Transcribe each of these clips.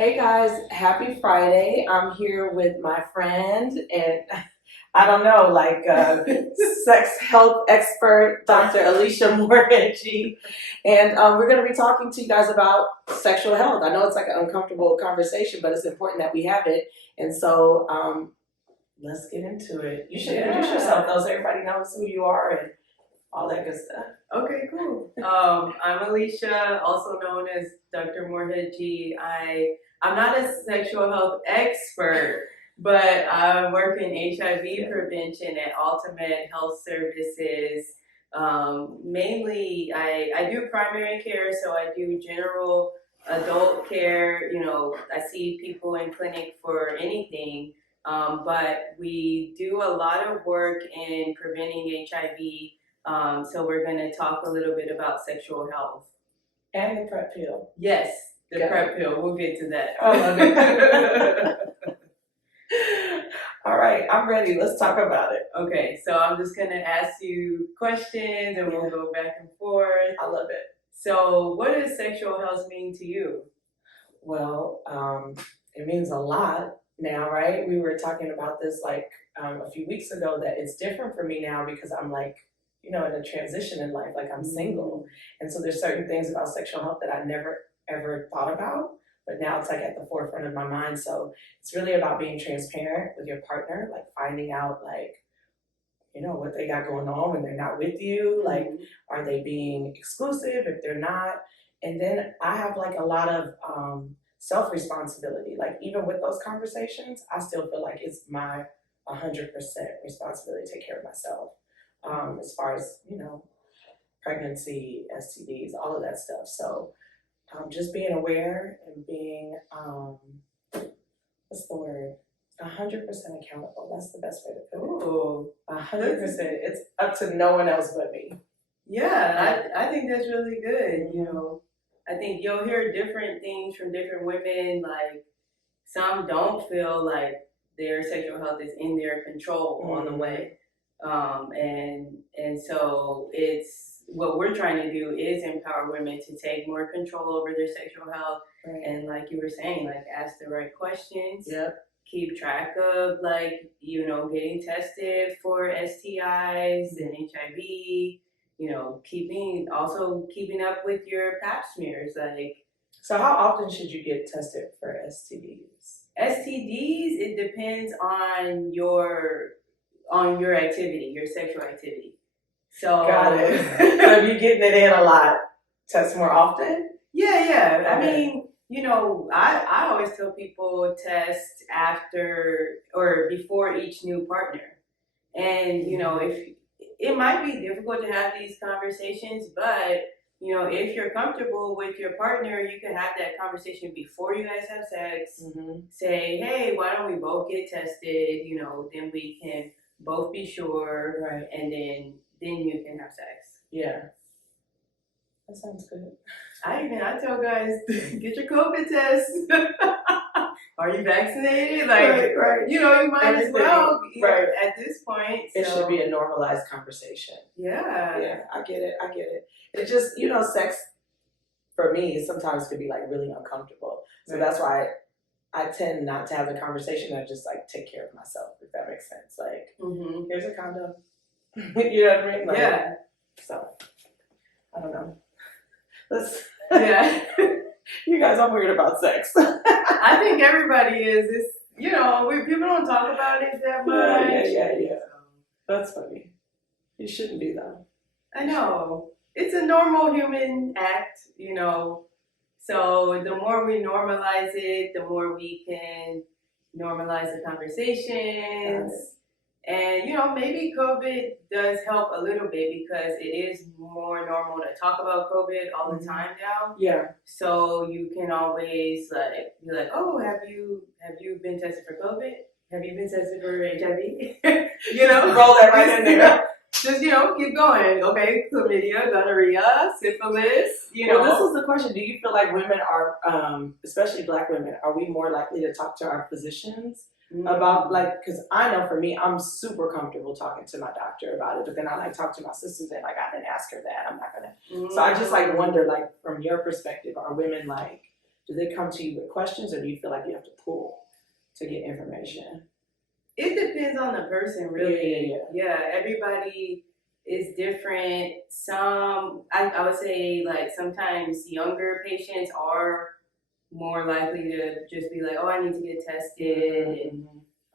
Hey guys, happy Friday. I'm here with my friend and I don't know, sex health expert, Dr. Alicia Morehead. And we're going to be talking to you guys about sexual health. I know it's like an uncomfortable conversation, but it's important that we have it. And so let's get into it. You should introduce yourself though so everybody knows who you are and all that good stuff. Okay, cool. I'm Alicia, also known as Dr. Morehead G. I'm not a sexual health expert, but I work in HIV prevention at AltaMed Health Services. Mainly, I do primary care, so I do general adult care. I see people in clinic for anything, but we do a lot of work in preventing HIV. So we're going to talk a little bit about sexual health. And the PrEP pill. Yes, the PrEP pill. We'll get to that. I love it. All right, I'm ready. Let's talk about it. Okay, so I'm just going to ask you questions and we'll go back and forth. I love it. So what does sexual health mean to you? Well, it means a lot now, right? We were talking about this a few weeks ago that it's different for me now because I'm in a transition in life, I'm single. And so there's certain things about sexual health that I never ever thought about, but now it's at the forefront of my mind. So it's really about being transparent with your partner, finding out what they got going on when they're not with you, are they being exclusive if they're not? And then I have a lot of self-responsibility. Even with those conversations, I still feel like it's my 100% responsibility to take care of myself. As far as, pregnancy, STDs, all of that stuff. So just being aware and being, what's the word? 100% accountable. That's the best way to put it. Ooh, 100%. It's up to no one else but me. Yeah, I think that's really good. I think you'll hear different things from different women. Some don't feel like their sexual health is in their control on the way. And so it's what we're trying to do is empower women to take more control over their sexual health. Right. And like you were saying, ask the right questions. Yep. Keep track of getting tested for STIs and HIV. Keeping up with your pap smears. So how often should you get tested for STDs? STDs, it depends on your activity, your sexual activity. So got it. So if you're getting it in a lot, test more often? Yeah. Okay. I mean, I always tell people test after or before each new partner. And, if it might be difficult to have these conversations, but if you're comfortable with your partner, you can have that conversation before you guys have sex. Mm-hmm. Say, hey, why don't we both get tested? Then we can both be sure, right? And then you can have sex. Yeah, that sounds good. I tell guys, get your COVID test. Are you vaccinated? Right. You might as well. Right. At this point, it should be a normalized conversation. Yeah. Yeah, I get it. It just sex for me sometimes could be really uncomfortable. So that's why I tend not to have the conversation. I just take care of myself, if that makes sense. Here's a condom. You know what I mean? Yeah. So, I don't know. Yeah. You guys are weird about sex. I think everybody is. It's, people don't talk about it that much. Yeah. That's funny. You shouldn't be though. I know. It's a normal human act, So the more we normalize it, the more we can normalize the conversations. And, maybe COVID does help a little bit because it is more normal to talk about COVID all the time now. Yeah. So you can always be like, oh, have you been tested for COVID? Have you been tested for HIV? Roll that right in there. Just, keep going. Okay, chlamydia, gonorrhea, syphilis, Well, this is the question. Do you feel like women are, especially Black women, are we more likely to talk to our physicians about, because I know for me, I'm super comfortable talking to my doctor about it, but then I talk to my sisters and I didn't ask her that. I'm not going to. So I just wonder, from your perspective, are women Do they come to you with questions, or do you feel like you have to pull to get information? It depends on the person, really. Yeah. Everybody is different. Some, I would say, like sometimes younger patients are more likely to just be like, oh, I need to get tested,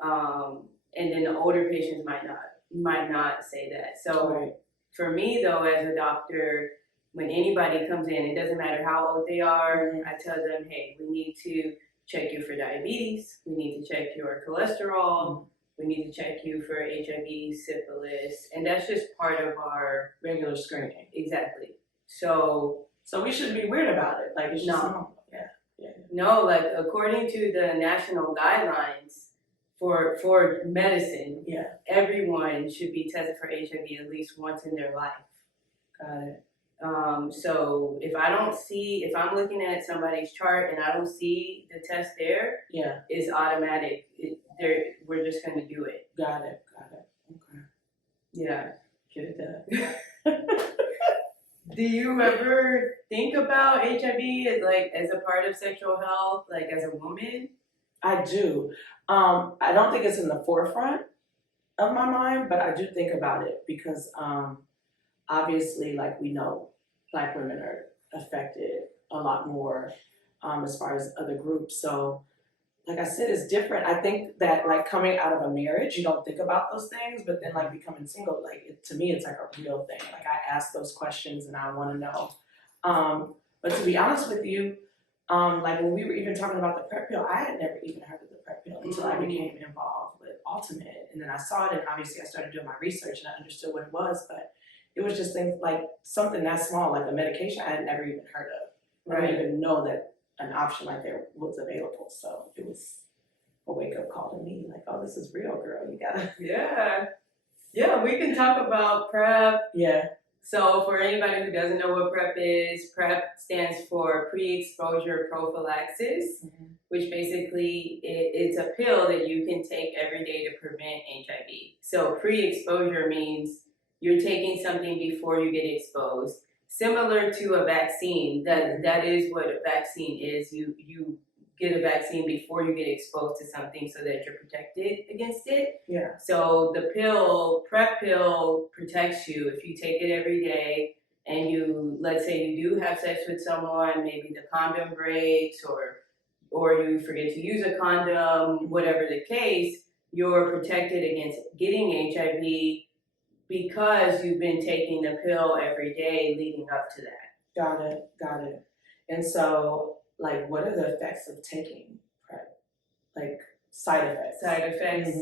and then the older patients might not say that. So Right. for me though, as a doctor, when anybody comes in, it doesn't matter how old they are, I tell them, hey, we need to check you for diabetes, we need to check your cholesterol, we need to check you for HIV, syphilis, and that's just part of our Regular screening. exactly. So we shouldn't be weird about it. Like, it's just No. normal. Yeah. no, like according to the national guidelines for medicine, Yeah. everyone should be tested for HIV at least once in their life. Got it. So if I'm looking at somebody's chart and I don't see the test there, Yeah. it's automatic. We're just gonna do it. Got it. Okay. Yeah. Get it done. Do you ever think about HIV as a part of sexual health, like as a woman? I do. I don't think it's in the forefront of my mind, but I do think about it because obviously, like we know, Black women are affected a lot more as far as other groups. So, like I said, it's different. I think that like coming out of a marriage, you don't think about those things, but then like becoming single, like to me, it's like a real thing. Like I ask those questions and I want to know. But to be honest with you, like when we were even talking about the PrEP pill, I had never even heard of the PrEP pill until I became involved with AltaMed, and then I saw it, and obviously I started doing my research and I understood what it was, but it was just things like something that small, like a medication I had never even heard of. I didn't even know that an option like that was available. So it was a wake-up call to me, like, oh, this is real, girl. You gotta. Yeah, we can talk about PrEP. Yeah. So for anybody who doesn't know what PrEP is, PrEP stands for pre-exposure prophylaxis, which basically it's a pill that you can take every day to prevent HIV. So pre-exposure means you're taking something before you get exposed. Similar to a vaccine, that is what a vaccine is. You get a vaccine before you get exposed to something so that you're protected against it. Yeah. So the PrEP pill protects you if you take it every day and let's say you do have sex with someone, maybe the condom breaks or you forget to use a condom, whatever the case, you're protected against getting HIV because you've been taking the pill every day leading up to that. Got it. And so, like, what are the effects of taking PrEP? Like, side effects?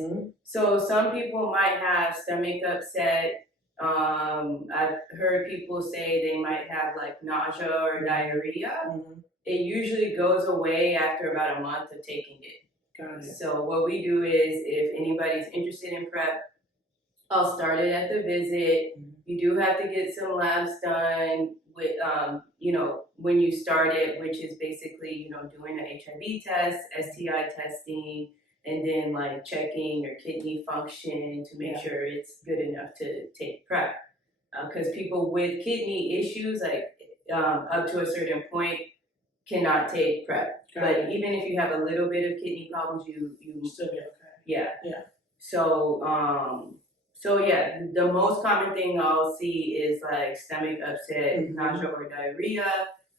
So some people might have stomach upset. I've heard people say they might have like nausea or diarrhea. It usually goes away after about a month of taking it. Got it. So what we do is if anybody's interested in PrEP, I'll start it at the visit. You do have to get some labs done with, when you start it, which is basically, doing an HIV test, STI testing, and then like checking your kidney function to make sure it's good enough to take PrEP. Because people with kidney issues, like up to a certain point, cannot take PrEP. But even if you have a little bit of kidney problems, you still be okay. Yeah. So yeah, the most common thing I'll see is like stomach upset, nausea or diarrhea.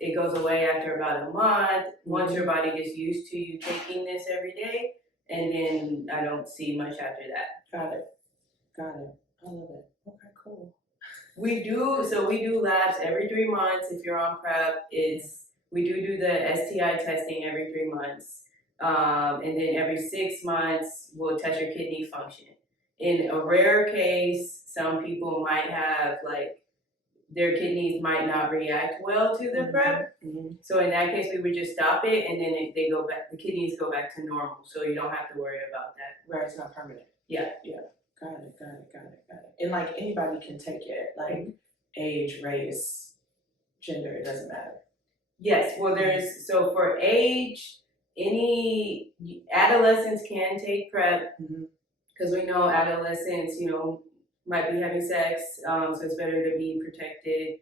It goes away after about a month. Once your body gets used to you taking this every day, and then I don't see much after that. Got it. I love it. Okay, cool. We do labs every 3 months. If you're on PrEP, we do the STI testing every 3 months. And then every 6 months, we'll test your kidney function. In a rare case, some people might have their kidneys might not react well to the PrEP. So in that case, we would just stop it, and then the kidneys go back to normal. So you don't have to worry about that. Right, it's not permanent. Yeah. Got it. And like anybody can take it, like age, race, gender, it doesn't matter. Yes, well so for age, any adolescents can take PrEP because we know adolescents, might be having sex, so it's better to be protected.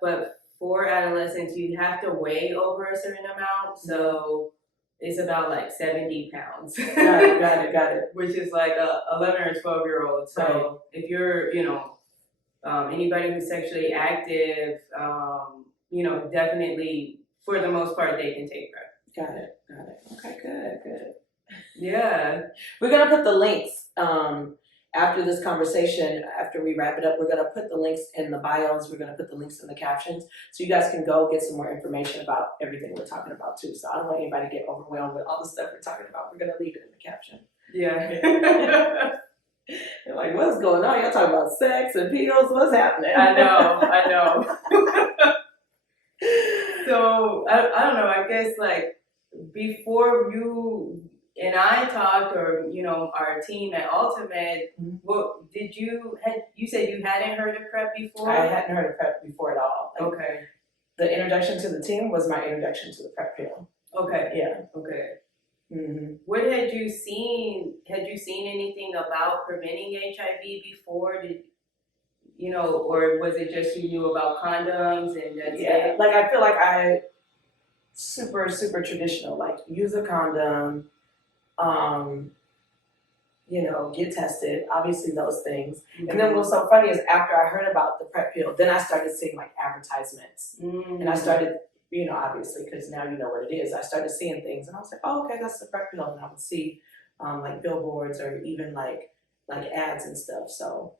But for adolescents, you have to weigh over a certain amount. So it's about like 70 pounds. Got it. Which is like a 11 or 12-year-old. So Right. if you're, anybody who's sexually active, definitely for the most part they can take PrEP. Got it. Okay, good. Yeah. We're gonna put the links after this conversation, after we wrap it up, we're gonna put the links in the bios, we're gonna put the links in the captions, so you guys can go get some more information about everything we're talking about too. So I don't want anybody to get overwhelmed with all the stuff we're talking about. We're gonna leave it in the caption. Yeah. They're like, what's going on? Y'all talking about sex and pills? What's happening? I know. So I don't know, I guess like before you and I talked, or our team at AltaMed, what did you said you hadn't heard of PrEP before? I hadn't heard of PrEP before at all. Like, okay. The introduction to the team was my introduction to the PrEP pill. Okay. Yeah. Okay. Mm-hmm. What had you seen? Had you seen anything about preventing HIV before? Or was it just you knew about condoms and that's it? Like I feel like I super traditional. Like use a condom, get tested. Obviously those things. Mm-hmm. And then what's so funny is after I heard about the PrEP pill, then I started seeing like advertisements, and I started. Obviously, because now you know what it is. I started seeing things, and I was like, "Oh, okay, that's the PrEP pill." And I would see, like billboards or even like ads and stuff. So,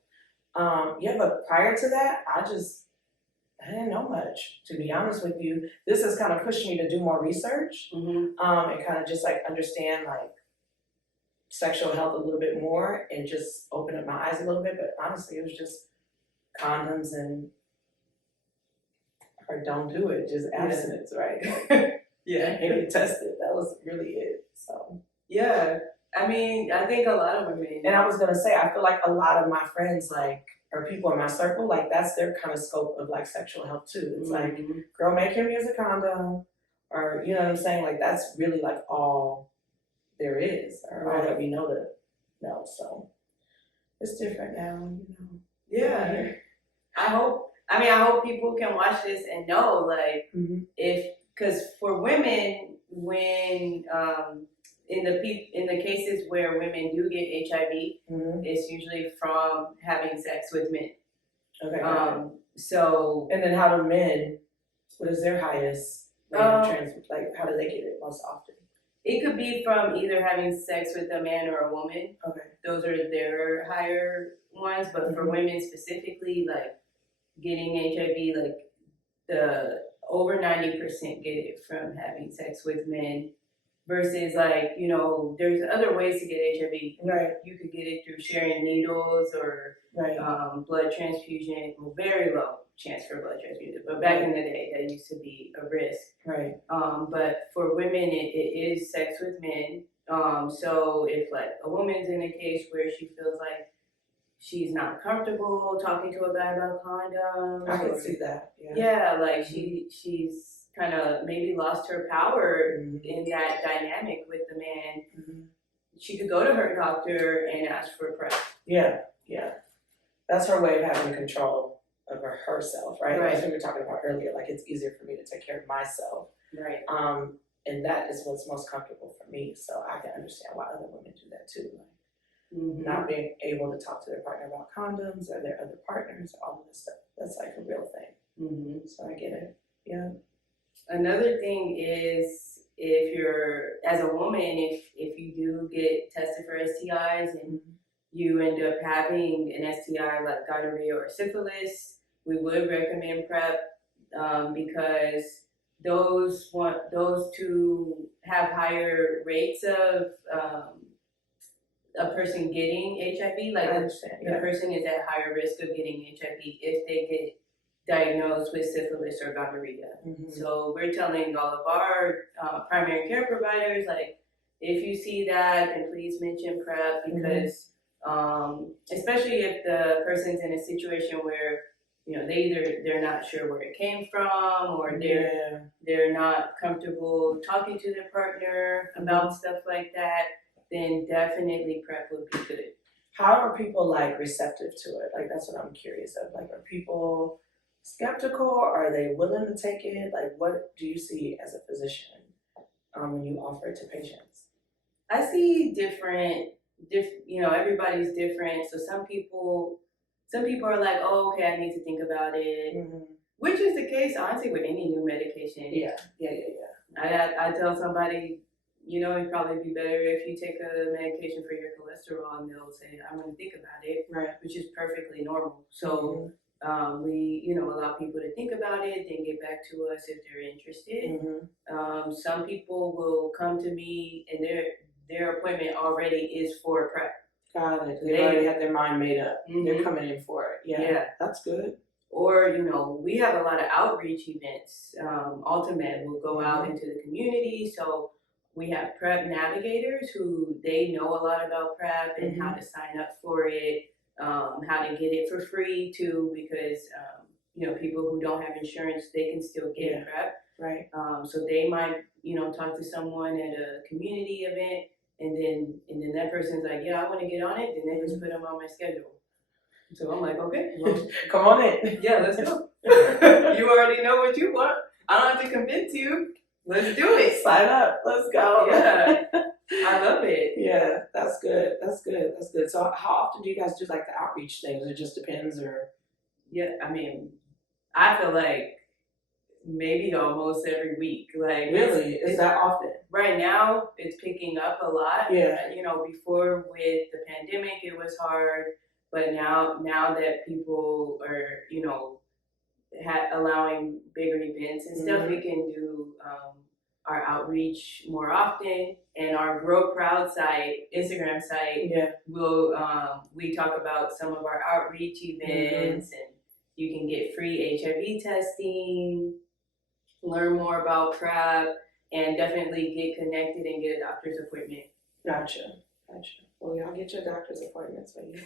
but prior to that, I didn't know much. To be honest with you, this has kind of pushed me to do more research, and kind of just like understand like sexual health a little bit more, and just open up my eyes a little bit. But honestly, it was just condoms and. Or don't do it, just abstinence, right? Yeah. And get tested. That was really it. So yeah, I mean, I think a lot of women. And I was gonna say, I feel like a lot of my friends, like, or people in my circle, like that's their kind of scope of like sexual health too. It's like, girl, make him use a condom, or you know what I'm saying? Like that's really like all there is, or all that we know to know. So it's different now, Yeah. I hope people can watch this and know, like, because for women, when in the cases where women do get HIV, it's usually from having sex with men. Okay. So. And then how do men? What is their highest rate of transmission? Like, how do they get it most often? It could be from either having sex with a man or a woman. Okay. Those are their higher ones, but for women specifically, like. Getting HIV, like the over 90% get it from having sex with men, versus like, there's other ways to get HIV. Right. You could get it through sharing needles or blood transfusion. Well, very low chance for blood transfusion, but back in the day that used to be a risk. Right. But for women, it is sex with men. So if like a woman's in a case where she feels like she's not comfortable talking to a guy about condoms. I can see that. Yeah, like she's kind of maybe lost her power in that dynamic with the man. She could go to her doctor and ask for PrEP. Yeah. That's her way of having control over herself, right? That's what we were talking about earlier. Like it's easier for me to take care of myself. Right. And that is what's most comfortable for me. So I can understand why other women do that too. Like, not being able to talk to their partner about condoms or their other partners, all of this stuff. That's like a real thing. So I get it. Yeah. Another thing is if you're, as a woman, if you do get tested for STIs and you end up having an STI like gonorrhea or syphilis, we would recommend PrEP because those two have higher rates of a person getting HIV, like the person is at higher risk of getting HIV if they get diagnosed with syphilis or gonorrhea. So we're telling all of our primary care providers, like, if you see that, then please mention PrEP because especially if the person's in a situation where they're not sure where it came from, or they're not comfortable talking to their partner about stuff like that, then definitely PrEP would be good. How are people like receptive to it? Like that's what I'm curious of. Like are people skeptical? Are they willing to take it? Like, what do you see as a physician when you offer it to patients? I see different, everybody's different. So some people are like, oh, okay, I need to think about it, which is the case, honestly, with any new medication. Yeah. I tell somebody, it'd probably be better if you take a medication for your cholesterol, and they'll say, I'm going to think about it, Right. which is perfectly normal. So we, allow people to think about it, then get back to us if they're interested. Some people will come to me and their appointment already is for prep. Got it. They already have their mind made up. They're coming in for it. Yeah. That's good. Or, we have a lot of outreach events. AltaMed will go out into the community. So we have prep navigators who they know a lot about prep and how to sign up for it, how to get it for free too, because, people who don't have insurance, they can still get prep. Right. So they might, talk to someone at a community event, and then that person's like, yeah, I want to get on it. Then they just put them on my schedule. So I'm like, okay, well, come on in. Yeah, let's go. You already know what you want. I don't have to convince you. Let's do it. Sign up. Let's go. Yeah, I love it. Yeah, that's good. That's good. That's good. So how often do you guys do like the outreach things? It just depends, or? Yeah, I mean, I feel like maybe almost every week. Like really, is that often? Right now, it's picking up a lot. Yeah. Before with the pandemic, it was hard. But now that people are, allowing bigger events and stuff, we can do our outreach more often. And our Grow Proud site, Instagram site, will we talk about some of our outreach events, and you can get free HIV testing, learn more about PrEP, and definitely get connected and get a doctor's appointment. Gotcha. Well, y'all get your doctor's appointments when you